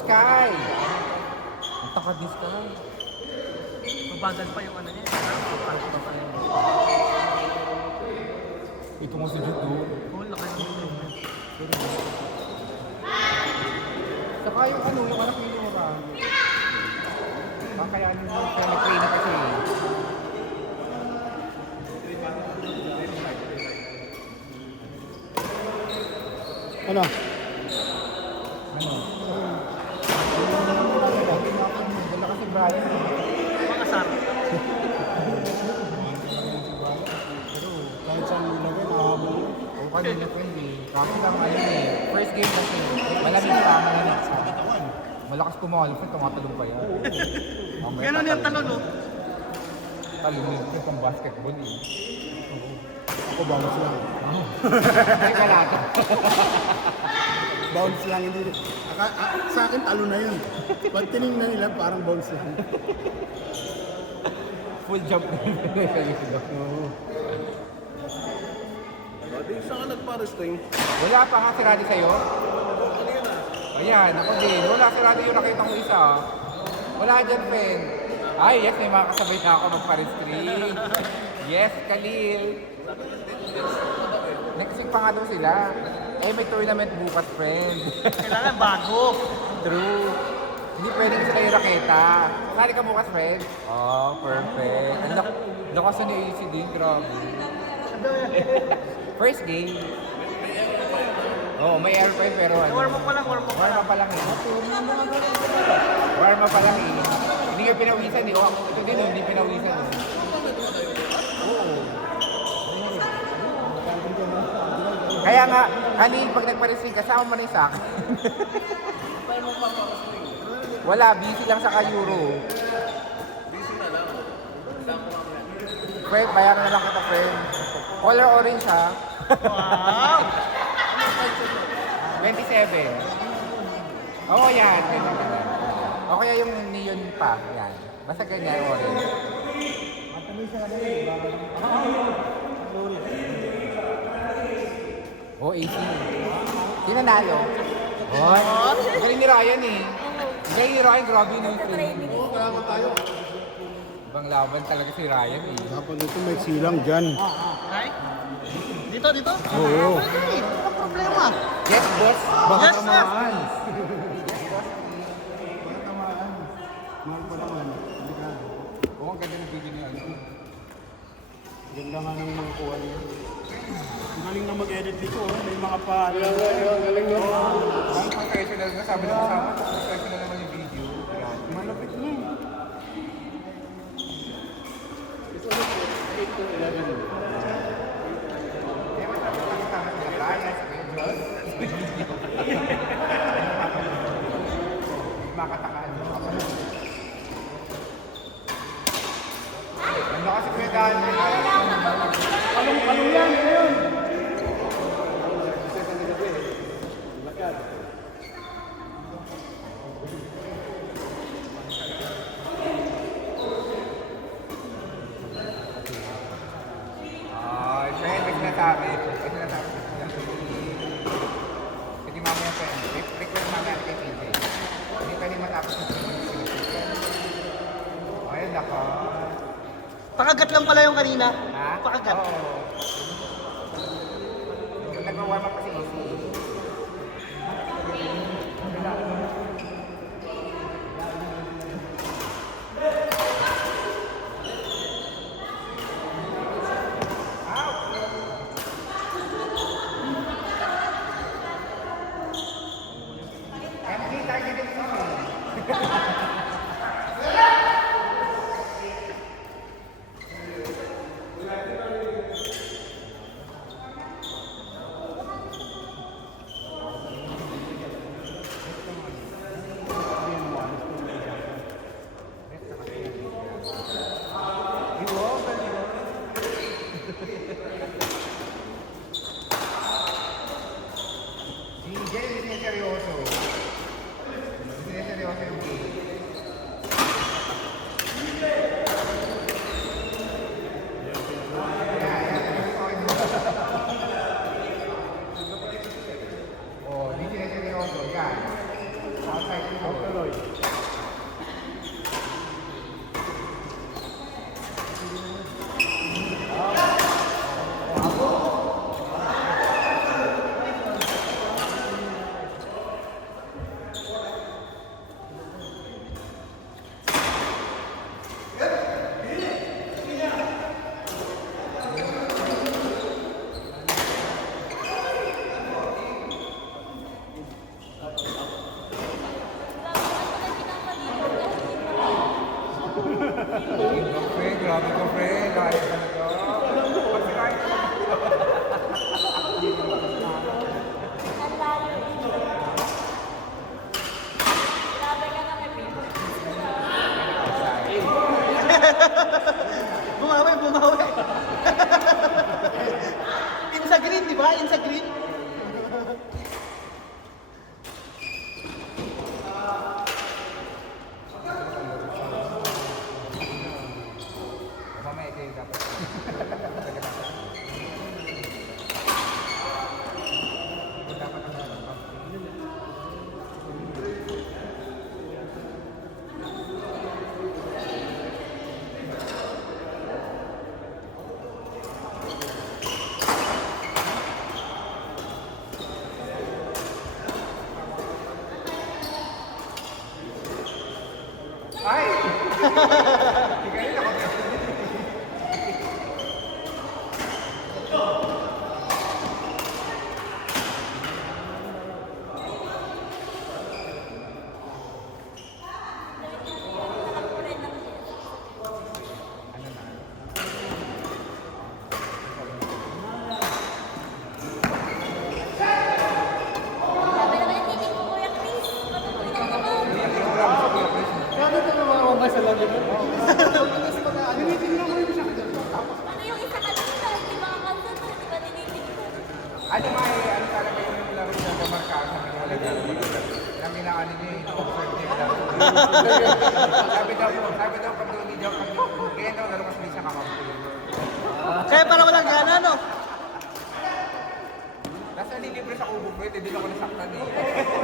Sky! Ang takad ni Sky. Mabagal pa yung ano niya. Parang pa rin. Ito nga si Jude, oh. Oh, laki ng ito. Saka yung ano, yung anak ni Nora. Kakayanin mo siya, nag-train kasi. Ano? Ano? Wala kasi Brian. Mga sarap. Pero kahit saan nilagay, nakahabol yun. O kanina ko hindi. Kaso lang ano eh. First game kasi. Malamig pa, malamig pa. Malakas kumahalap, tumatalong pa yan. Mamaya Ganun yung talon, no? Talong yung pang basketball eh. Ako, bounce lang. Ay, kalata. Bounce lang, hindi. Sa akin, talo na yun. Pag tinignan nila, parang bounce lang. Full jump na yun. Oo. Di saan ka nagpa-wrestling? Wala pa nga si Raddy sa'yo? Ayan, ako din. Wala si Raddy yung nakita ko isa. Wala dyan, friend. Ay, yes, may mga kasabay na ako magpa-restring. Yes, Khalil. Next week pa nga daw sila. Eh, may tournament bukas, friend. Kailangan bago. True. Hindi pwedeng sila yung raketa. Sali ka bukas, friend? Oh, perfect. Ang lakas na ni AC din, grabe. First game. Oo, may air pa yun, pero ano. Warm up pa lang, warm up pa Warm lang. up pa lang eh. Warm up pa lang eh. Hindi ka pinawisan eh. Oh, ito din oh, hindi pinawisan eh. Oo. Kaya nga, kanil pag nagpa-wrestling, kasama mo na yung sa akin. Wala, busy lang sa ka-Euro. Friend, bayaran na lang kita, friend. Color orange ha. Wow! 27. Oo, yan. Ganyan, ganyan. O kaya yung neon pa. Yan. Basta ganyan, orange. Oh, AC. Sino nalo? Oh, galing ni Ryan eh. Galing ni Ryan, grabe na yung training. Oo, kalaban tayo. Ibang laban talaga si Ryan eh. Dapat ito may silang dyan. Ay? Dito, dito? Oo. Pwede eh. Ano problema? Yes, boss. Baka Yes, sir. tamaan. Mahal pa naman. Delikado. Oo, ang ganda ng video niya. Ganda nga ng mga kuha niya. Ang galing na mag-edit dito. May mga pa... Galing na. Ang professional na sabi ng kasama. Professional naman yung video. Grabe. Malapit na. Kaya masabi ko kasama sila Ryan, si Pedro. Makatakaan mo ako. Ang lakas si Kuya Dan. Palong yan. Ngayon. Ay, friend, may sinasabi. May sinasabi ko siya. Sige mamaya, friend. Request mamaya kay TJ. Hindi pwede matapos ng ay, naka. Pakagat lang pala yung kanina. Ha? Pakagat. Oo. Yung nag-warm up kasi easy. Empty target din ito. ba? Yan sa green? Mamaya kayo dapat. Dapat ang ay! Galing ako. Ano yung isa kanina? Di ba ang kanto? Di ba tinitig ko? Ano ano talaga yung laro na namarkaan sa mga wala laro mo lang. Yung inaano niya yung observe niya yung laro. Sabi daw pag doon niya, kaya daw laro kasi siya kakampi. Kaya para walang gana, no? Nasa nilibre sa kubo ko, hindi ako nasaktan eh.